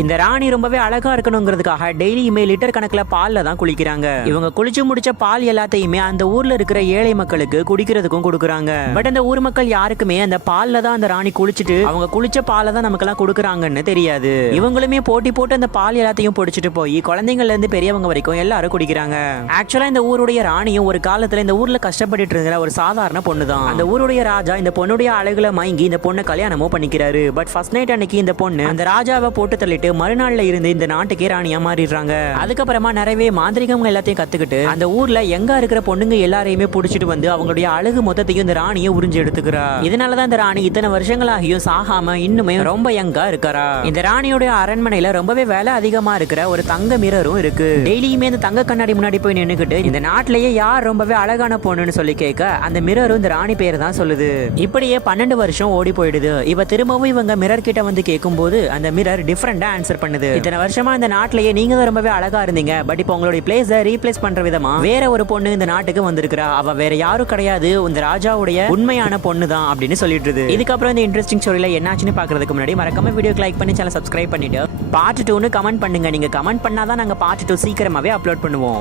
இந்த ராணி ரொம்பவே அழகா இருக்கணுங்கிறதுக்காக டெய்லியுமே லிட்டர் கணக்குல பால்ல தான் குளிக்கிறாங்க. இவங்க குளிச்சு முடிச்ச பால் எல்லாத்தையுமே அந்த ஊர்ல இருக்கிற ஏழை மக்களுக்கு குடிக்கிறதுக்கும் கொடுக்குறாங்க. பட் அந்த ஊர் மக்கள் யாருக்குமே அந்த பால்ல தான் அந்த ராணி குளிச்சுட்டு அவங்க குளிச்ச பாலை தான் நமக்கு எல்லாம் கொடுக்குறாங்கன்னு தெரியாது. இவங்களுமே போட்டி போட்டு அந்த பால் எல்லாத்தையும் பொடிச்சிட்டு போய் குழந்தைங்கள்ல இருந்து பெரியவங்க வரைக்கும் எல்லாரும் குடிக்கிறாங்க. ஆக்சுவலா இந்த ஊருடைய ராணியும் ஒரு காலத்துல இந்த ஊர்ல கஷ்டப்பட்டு இருக்கிற ஒரு சாதாரண பொண்ணு தான். அந்த ஊருடைய ராஜா இந்த பொண்ணுடைய அழகுல மயங்கி இந்த பொண்ணை கல்யாணமும் பண்ணிக்கிறாரு. பட் ஃபர்ஸ்ட் நைட் அன்னைக்கு இந்த பொண்ணு அந்த ராஜாவை போட்டு தள்ளி மறுநாள்ல இருந்து இந்த நாட்டுக்கே ராணியா மாறிடுறாங்க. அதுக்கப்புறமா நிறைய மாந்திரிகம் எல்லாத்தையும் கத்துக்கிட்டு அந்த ஊர்ல எங்க இருக்கிற பொண்ணுங்க எல்லாரையுமே புடிச்சிட்டு வந்து அவங்களுடைய அழகு மொத்தத்தையும் இந்த ராணியை உறிஞ்சு எடுத்துக்கிறா. இதனாலதான் இந்த ராணி இத்தனை வருஷங்களாகியும் சாகாம இன்னுமே ரொம்ப யங்கா இருக்காரா. இந்த ராணியோட அரண்மனையில ரொம்பவே விலை அதிகமா இருக்கிற ஒரு தங்க மிரரும் இருக்கு. டெய்லியுமே இந்த தங்க கண்ணாடி முன்னாடி போய் நின்னுக்கிட்டு இந்த நாட்டிலேயே யார் ரொம்பவே அழகான பொண்ணுன்னு சொல்லி கேட்க அந்த மிரரும் இந்த ராணி பேர் தான் சொல்லுது. இப்படியே 12 வருஷம் ஓடி போயிடுது. இவ திரும்பவும் இவங்க மிரர் கிட்ட வந்து கேட்கும் போது அந்த மிரர் டிஃபரெண்டா ஆன்சர் பண்ணுது. இத்தனை வருஷமா இந்த நாட்டிலேயே நீங்க தான் ரொம்பவே அழகா இருந்தீங்க. பட் இப்போ உங்களுடைய பிளேஸை ரீப்ளேஸ் பண்ற விதமா வேற ஒரு பொண்ணு இந்த நாட்டுக்கு வந்திருக்கிறா. அவ வேற யாரும் கிடையாது, இந்த ராஜாவுடைய உண்மையான பொண்ணு தான் அப்படின்னு சொல்லிட்டு. இதுக்கப்புறம் இந்த இன்ட்ரெஸ்டிங் ஸ்டோரியில என்னாச்சுன்னு பாக்குறதுக்கு முன்னாடி மறக்காம வீடியோக்கு லைக் பண்ணி சேனல் சப்ஸ்கிரைப் பண்ணிட்டு பார்ட் 2ன்னு கமெண்ட் பண்ணுங்க. நீங்க கமெண்ட் பண்ணாதான் நாங்க பார்ட் 2 சீக்கிரமாவே அப்லோட் பண்ணுவோம்.